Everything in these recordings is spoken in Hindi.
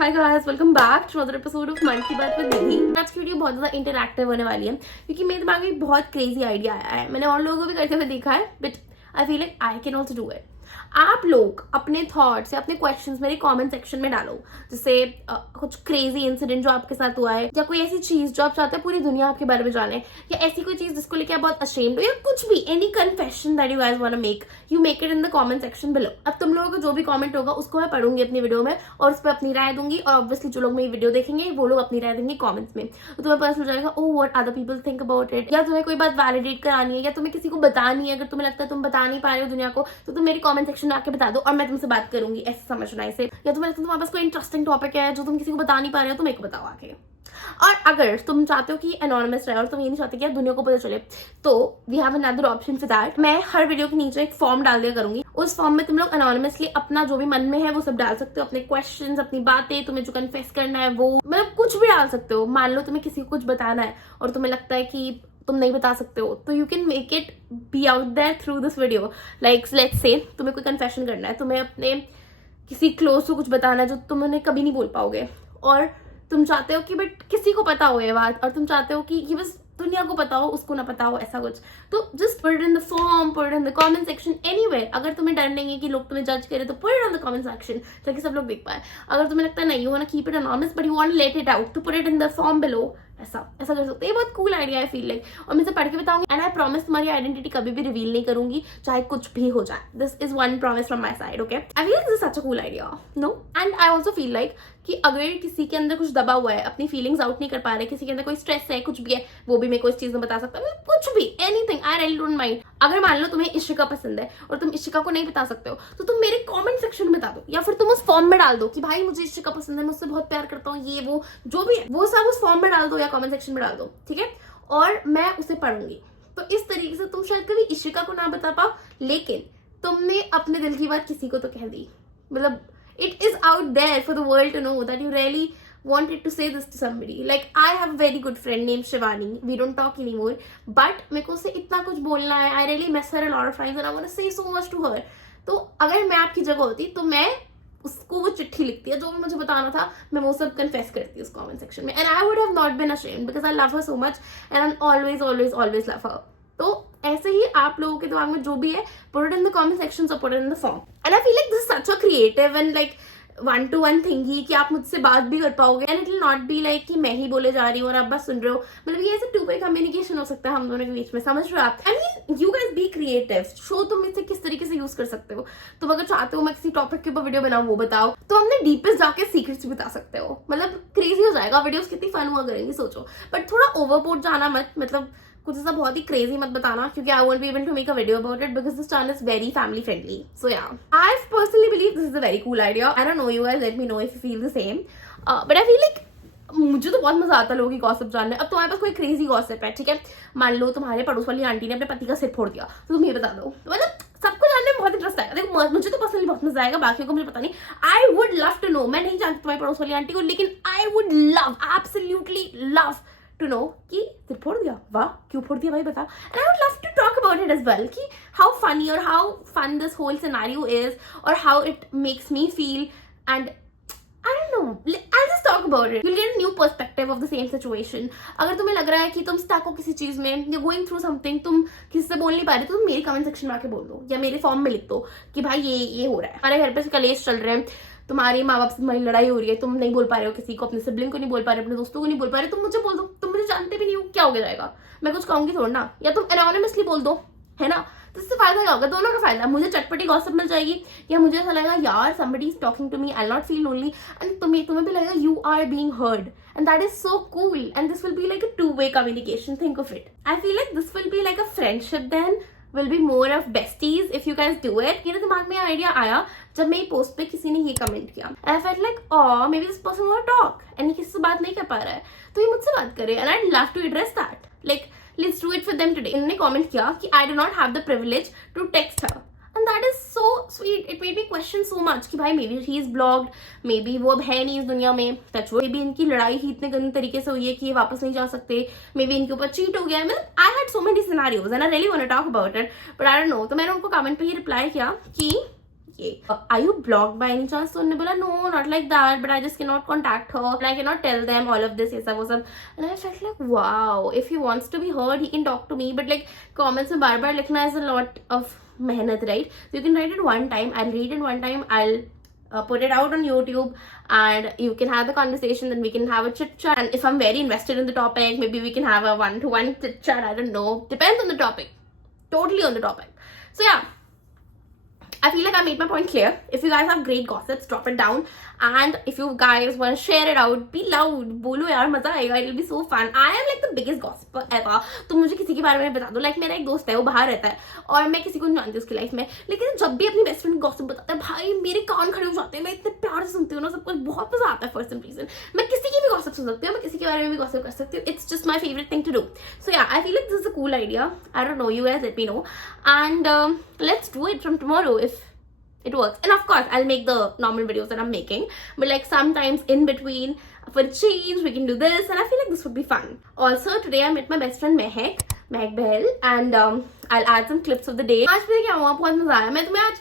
Hi guys, welcome back to other episode of Mann Ki बात विद निधि। आज की वीडियो बहुत ज्यादा इंटरैक्टिव होने वाली है क्योंकि मेरे दिमाग में बहुत क्रेजी आइडिया आया है। मैंने और लोगों को भी करते हुए देखा है, but I feel like I can also do it. आप लोग अपने थॉट्स या अपने क्वेश्चंस मेरे कमेंट सेक्शन में डालो, जैसे कुछ क्रेजी इंसिडेंट जो आपके साथ हुआ है, या कोई ऐसी चीज जो आप चाहते हैं पूरी दुनिया आपके बारे में जाने, या ऐसी कोई चीज जिसको लेकर आप बहुत अशेम्ड हो, या कुछ भी any confession that you guys want to make, you make it in the comment section below. अब तुम लोगों का जो भी कमेंट होगा उसको मैं पढ़ूंगी अपनी वीडियो में और उस पर अपनी राय दूंगी, और ऑब्वियसली जो लोग मेरी वीडियो देखेंगे वो लोग अपनी राय देंगे कमेंट्स में। तो तुम्हें पता चल जाएगा oh what other people think about it, या तुम्हें कोई बात वैलिडेट करानी है या तुम्हें किसी को बतानी है। अगर तुम्हें लगता है तुम बता नहीं पा रहे हो दुनिया को, तो तुम मेरी कमेंट सेक्शन में आके बता दो और मैं तुमसे बात करूंगी। ऐसे समझना इसे। या तुम्हें लगता है तुम्हारे पास कोई इंटरेस्टिंग टॉपिक है जो तुम किसी को बता नहीं पा रहे हो, तो मेरे को बताओ आके। और अगर तुम चाहते हो कि एनोनिमस रहे और तुम ये नहीं चाहते कि दुनिया को पता चले, तो we have another option for that. मैं हर वीडियो के नीचे एक फॉर्म डाल दिया करूंगी। उस फॉर्म में तुम लोग एनोनिमसली अपना जो भी मन में है वो सब डाल सकते हो, अपने क्वेश्चंस, अपनी बातें, तुम्हें जो कन्फेस करना है वो, मतलब कुछ भी डाल सकते हो। मान लो तुम्हें किसी को कुछ बताना है और तुम्हें लगता है कि तुम नहीं बता सकते हो, तो you can make it be out there through this video. Like let's say तुम्हें कोई कन्फेशन करना है, तुम्हें अपने किसी क्लोज को कुछ बताना है जो तुम उन्हें कभी नहीं बोल पाओगे, और तुम चाहते हो कि बट किसी को पता हो ये बात, और तुम चाहते हो कि बस दुनिया को पता हो, उसको ना पता हो, ऐसा कुछ। तो just put it in the form, put it in the comment section, anywhere. अगर तुम्हें डर नहीं है कि लोग तुम्हें जज करें, तो put it in the comment section ताकि सब लोग देख पाए। अगर तुम्हें लगता है नहीं you want to keep it anonymous but you want to let it out, तो put it in the form below. ऐसा कर सकते हो। ये बहुत कूल आइडिया है फील लाइक, और मैं इसे पढ़ के बताऊंगी। एंड आई प्रॉमिस तुम्हारी आइडेंटिटी कभी भी रिवील नहीं करूंगी, चाहे कुछ भी हो जाए। This is one promise from my side, okay? I feel this is such a cool idea, no? And I also feel like कि अगर किसी के अंदर कुछ दबा हुआ है, अपनी फीलिंग्स आउट नहीं कर पा रहे, किसी के अंदर कोई स्ट्रेस है, कुछ भी है, वो भी मेरे को इस चीज में बता सकता है। कुछ भी, anything, I really don't mind. अगर मान लो तुम्हें इशिका पसंद है और तुम इशिका को नहीं बता सकते हो, तो तुम मेरे कमेंट सेक्शन में बता दो, या फिर तुम उस फॉर्म में डाल दो कि भाई मुझे इशिका पसंद है, मुझसे बहुत प्यार करता हूँ, ये वो जो भी है वो सब उस फॉर्म में डाल दो या कमेंट सेक्शन में डाल दो, ठीक है? और मैं उसे पढ़ूंगी। तो इस तरीके से तुम शायद कभी इशिका को ना बता पाओ, लेकिन तुमने अपने दिल की बात किसी को तो कह दी। मतलब it is out there for the world to know that you really wanted to say this to somebody. Like I have a very good friend named Shivani. We don't talk anymore, but मेरे को उससे इतना कुछ बोलना है। I really miss her a lot of times and I want to say so much to her. तो अगर मैं आपकी जगह होती तो मैं उसको वो चिट्ठी लिखती है, जो भी मुझे बताना था मैं वो सब कन्फेस करती उस कमेंट सेक्शन में, and I would have not been ashamed because I love her so much and I always always always love her. तो ऐसे ही आप लोगों के दिमाग में जो भी है, put it in the comment section और put it in the form. And I feel like this is such a creative and like one to one thing ही कि आप मुझसे बात भी कर पाओगे, and it will not be like कि मैं ही बोले जा रही हूँ और आप बस सुन रहे हो। मतलब ये ऐसे टू वे कम्युनिकेशन हो सकता है हम दोनों के बीच में, समझ रहे हो आप? I mean you guys be creative, show तुम इसे किस तरीके से यूज कर सकते हो। तुम अगर चाहते हो मैं किसी टॉपिक के ऊपर वीडियो बनाऊं वो बताओ, तो हमने डीपेस्ट जाके सीक्रेट्स बता सकते हो। मतलब क्रेजी हो जाएगा, वीडियोस कितनी फन हुआ करेंगी सोचो। बट थोड़ा ओवरबोर्ड जाना मत, मतलब कुछ ऐसा बहुत ही क्रेजी मत बताना, क्योंकि I won't be able to make a video about it because this channel is very family friendly. So ya, I personally believe this is a very cool idea. I don't know you guys, let me know if you feel the same, but I feel like मुझे तो बहुत मजा आता है लोगों की गॉसिप जानने। अब तुम्हारे पास कोई क्रेजी गॉसिप है, ठीक है? मान लो तुम्हारे पड़ोस वाली आंटी ने अपने पति का सिर फोड़ दिया, तो तुम ये बता दो। मतलब सबको जानने में बहुत इंटरेस्ट आएगा। देखो मुझे तो पर्सनली बहुत मजा आएगा, बाकियों को मुझे पता नहीं। I would love to know. मैं नहीं जानती तुम्हारी पड़ोस वाली आंटी को, लेकिन I would love, absolutely love to know कि सिर फोड़ दिया, वाह क्यों फोड़ दिया भाई बता। And I would love to talk about it as well कि हाउ फनी और how fun this whole scenario is, और how it makes me feel, and I don't know. I'll just talk about it. You'll get a new perspective of the same situation. अगर तुम्हें लग रहा है कि तुम stuck हो किसी चीज में, you're going through something, तुम किसी से बोल नहीं पा रहे, तो तुम मेरे कमेंट सेक्शन में आके बोल दो, या मेरे फॉर्म में लिख दो कि भाई ये हो रहा है, हमारे घर पे कलेश चल रहे हैं, तुम्हारे माँ बाप से तुम्हारी लड़ाई हो रही है, तुम नहीं बोल पा रहे हो किसी को, अपने सिबलिंग को नहीं बोल पा रहे, अपने दोस्तों को नहीं बोल पा रहे, तुम मुझे बोल दो। तुम मुझे जानते भी नहीं हो, क्या हो जाएगा? मैं कुछ कहूंगी थोड़ा ना, या तुम एनोनिमसली बोल दो, है ना? तो इससे फायदा क्या होगा? दोनों का फायदा। मुझे चटपटी गॉसिप मिल जाएगी, या मुझे ऐसा लगेगा यार somebody is talking to me, I'll not feel lonely, and तुम्हें भी लगेगा you are being heard, and that is so cool, and this will be like a two-way communication. Think of it. I feel like this will be like a friendship then, will be more of besties if you guys do it. मेरे दिमाग में आइडिया आया जब मेरी पोस्ट पे किसी ने ये कमेंट किया, and I felt like oh maybe this person want to talk and ये किसी से बात नहीं कर पा रहा है, तो ये मुझसे बात करे, and I'd love to address that. Like let's do it for them today. इन्होंने कमेंट किया कि I do not have the privilege to text her, and that is so sweet. It made me question so much कि भाई maybe he is blocked, maybe वो अब है नहीं इस दुनिया में, maybe इनकी लड़ाई ही इतने गंदे तरीके से हुई है कि ये वापस नहीं जा सकते, maybe इनके ऊपर चीट हो गया है। मतलब I had so many scenarios and I really want to talk about it, but I don't know. तो मैंने उनको कमेंट पे ही रिप्लाई किया कि ये are you blocked by any chance? तो उन्होंने बोला no not like that but I just can not contact her, I can not tell them all of this, ये सब वो सब. And I felt like wow, if he wants to be heard he can talk to me, but like comments में बार बार लिखना इज अ लॉट ऑफ मेहनत, right? So you can write it one time, I'll read it one time, I'll put it out on YouTube and you can have the conversation, then we can have a chit chat, and if I'm very invested in the topic, maybe we can have a one-to-one chit chat, I don't know, depends on the topic, totally on the topic. So yeah, I feel like I made my point clear. If you guys have great gossips, drop it down, and if you guys want to share it out, be loud, बोलो यार, मजा आएगा, it'll be so fun. I am like the biggest gossiper ever. तो मुझे किसी के बारे में बता दो. Like मेरा एक दोस्त है, वो बाहर रहता है और मैं किसी को नहीं जानती उसकी लाइफ में, लेकिन जब भी अपनी बेस्ट फ्रेंड गॉसिप बताता है, भाई मेरे कान खड़े हो जाते हैं. मैं इतने प्यार से सुनती हूँ ना, सब कुछ बहुत मजा आता है. फॉर सम रीजन मैं किसी की भी गॉसिप सुन सकती हूँ, मैं किसी के बारे में भी गॉसिप कर सकती हूँ. It's just my favourite thing to do. So ya, I feel like this is a cool idea. I don't know, you guys let me know, and let's do it from tomorrow if it works. And of course I'll make the normal videos that I'm making, but like sometimes in between for a change we can do this, and I feel like this would be fun. Also today I met my best friend Mehak Bell, and I'll add some clips of the day. आज पता क्या हुआ, बहुत मजा आया. मैं तुम्हें आज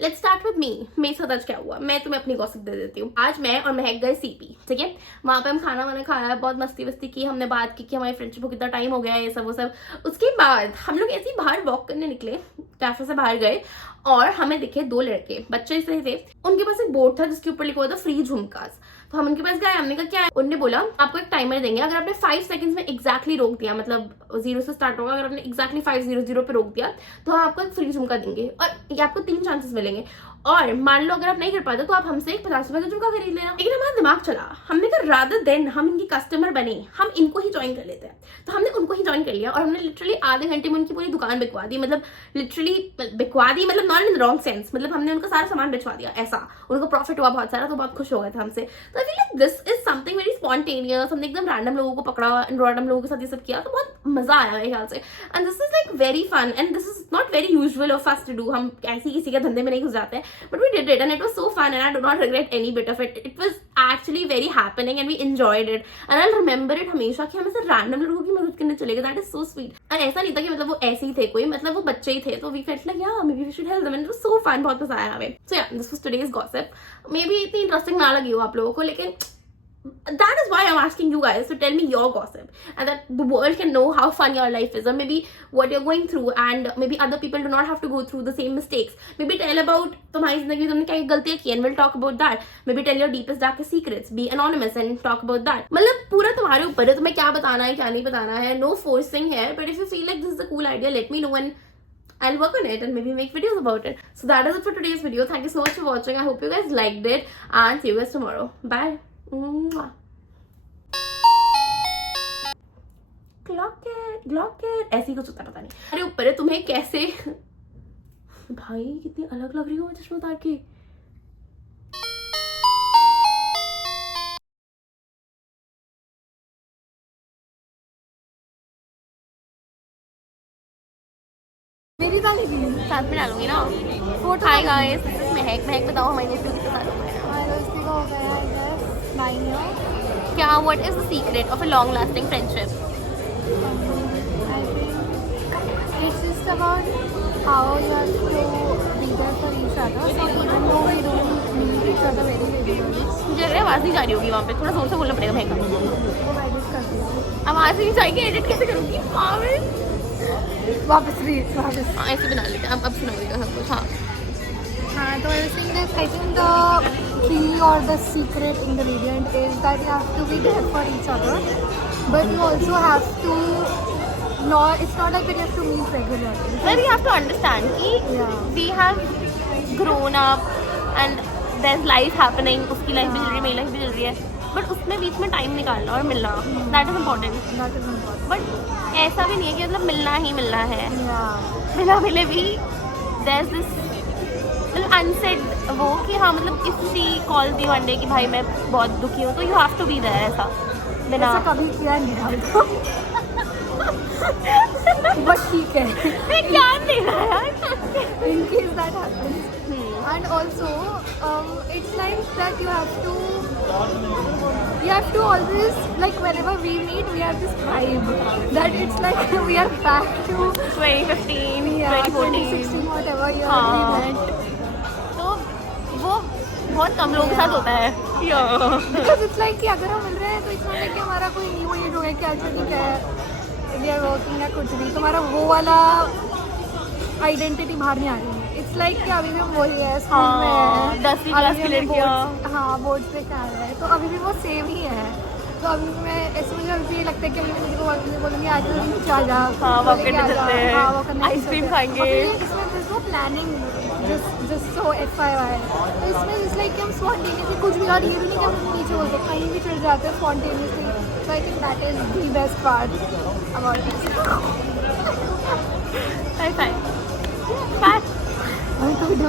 लेट्स स्टार्ट विद मी. मेरे साथ आज क्या हुआ, मैं तुम्हें अपनी गॉसिप दे देती हूँ. आज मैं और महक गए सीपी, ठीक है? वहाँ पे हम खाना वाना खाया, बहुत मस्ती वस्ती की, हमने बात की कि हमारी फ्रेंडशिप को कितना टाइम हो गया है, ये सब वो सब. उसके बाद हम लोग ऐसे ही बाहर वॉक करने निकले, कैफे से बाहर गए, और हमें दिखे दो लड़के, बच्चे से थे. उनके पास एक बोर्ड था जिसके ऊपर लिखा हुआ था फ्री झुमकास. तो हम उनके पास गए, हमने कहा क्या है? उन्होंने बोला आपको एक टाइमर देंगे, अगर आपने 5 सेकंड्स में एग्जैक्टली रोक दिया, मतलब 0 से स्टार्ट होगा, अगर आपने एग्जैक्टली 500 पे रोक दिया तो हम आपको एक फ्री झुमका देंगे, और ये आपको 3 चांसेस मिलेंगे. और मान लो अगर आप नहीं कर पाते तो आप हमसे एक 50 रुपए का झुमका खरीद लेना. लेकिन हमारा दिमाग चला, हमने कहा रादर देन हम इनकी कस्टमर बने, हम इनको ही ज्वाइन कर लेते हैं. तो हमने उनको ही ज्वाइन कर लिया, और हमने लिटरली आधे घंटे में उनकी पूरी दुकान बिकवा दी. मतलब लिटरली बिकवा दी, मतलब नॉट इन रॉन्ग सेंस, मतलब हमने उनका सारा सामान बिचवा दिया. ऐसा उनको प्रॉफिट हुआ बहुत सारा, तो बहुत खुश हो गए थे हमसे. तो आई feel like this is something very spontaneous. हमने एकदम रैंडम लोगों को पकड़ा, रैंडम लोगों के साथ ये सब किया, तो बहुत मजा आया मेरे ख्याल से. And this is like very fun, and this is not very usual of us to do. हम ऐसी किसी के धंधे में नहीं घुस जाते हैं, but we did it and it was so fun, and I do not regret any bit of it. It was actually very happening and we enjoyed it, and I'll remember it हमेशा कि हम ऐसे random लोगों की मदद करने चले गए. That is so sweet. और ऐसा नहीं था कि मतलब वो ऐसे ही थे कोई, मतलब वो बच्चे ही थे, तो we felt like yeah maybe we should help them, and it was so fun. बहुत मजा आया हमें. So yeah, this was today's gossip. Maybe इतनी interesting ना लगी हो आप लोगों को, लेकिन that is why I'm asking you guys to tell me your gossip, and that the world can know how fun your life is, or maybe what you're going through, and maybe other people do not have to go through the same mistakes. Maybe tell about तुम्हारी जिंदगी में तुमने क्या गलतियां की, and we'll talk about that. Maybe tell your deepest darkest secrets, be anonymous and talk about that. मतलब पूरा तुम्हारे ऊपर है, तुम्हें क्या बताना है क्या नहीं बताना है. No forcing here, but if you feel like this is a cool idea, let me know and I'll work on it and maybe make videos about it. So that is it for today's video. Thank you so much for watching. I hope you guys liked it, and see you guys tomorrow. Bye. Clock it ऐसे ही कुछ होता पता नहीं. अरे ऊपर है, तुम्हें कैसे भाई कितनी अलग लग रही हो चश्मा उतार के. मेरी डालेगी, साथ में डालूंगी ना photo. Hi guys, this is महक बताओ हमारे नेफ्यू कितने साल हो गए हैं? हमारे दोस्ती का हो गया है इधर 9 ईयर. क्या what is the secret of a long lasting friendship? I think it's just about how you have to be there for each other. So even though we don't meet each other very regularly, मुझे लग रहा है आवाज़ नहीं जा रही होगी वहाँ पे, थोड़ा जोर से बोलना पड़ेगा महक. वो edit कर दिया. आवाज़ नहीं जाएगी, एडिट कैसे करूँगी? वापस read वापस. हाँ ऐसे बना लेते हैं, अब सुनाइएगा सब कुछ. हाँ हाँ, तो I was saying that I think the key or the secret ingredient is that you have to be there for each other, but you also have to not. It's not like that you have to meet regularly. Well, you have to understand कि Yeah. we have grown up and there's life happening. उसकी लाइफ भी चल रही है, मेरी लाइफ भी चल रही है, बट उसमें बीच में टाइम निकालना और मिलना, that is important. That is important. But ऐसा भी नहीं है कि मतलब मिलना ही मिलना है. Yeah. बिना मिले भी there's this मतलब अनसेड वो कि हाँ मतलब if she call me one day कि भाई मैं बहुत दुखी हूँ, तो you have to be there. ऐसा बिना ऐसा कभी किया नहीं था. बट ठीक है. मैं ज्ञान दे रहा है यार. In case that happens. And also, it's like that you have to always, like whenever we meet, we have this vibe that it's like we are back to 2015, yeah, 2014, 2016, whatever year we met. तो बहुत कम लोगों के साथ होता है। बिकॉज इट्स लाइक कि अगर हम मिल रहे हैं तो इट्स नॉट लाइक कि हमारा कोई न्यू एज हो गया कि अच्छा ठीक है वी आर वर्किंग या कुछ नहीं, तुम्हारा वो वाला आइडेंटिटी बाहर नहीं आ रही है। इट्स लाइक कि अभी भी हम वही है, स्कूल में है, 10वीं क्लास की लड़कियाँ। हाँ बोर्ड पे क्या है, तो अभी भी वो सेम ही है। तो अभी मैं ऐसे मुझे अभी भी लगता है कि अभी मैं किसी को बोलूँगी आज नीचे आ जा, हाँ वॉक करने चलते हैं, हाँ वो करने आइसक्रीम खाएंगे। इसमें दिस वो प्लानिंग जस्ट सो FYI। तो इसमें इस लाइक कि हम स्पॉन्टेनियसली कुछ भी, और ये भी नहीं कि हम नीचे बोलते, कहीं भी चढ़ जाते हैं spontaneously. So I think that is the best part about this. High five. अभी तो वीडियो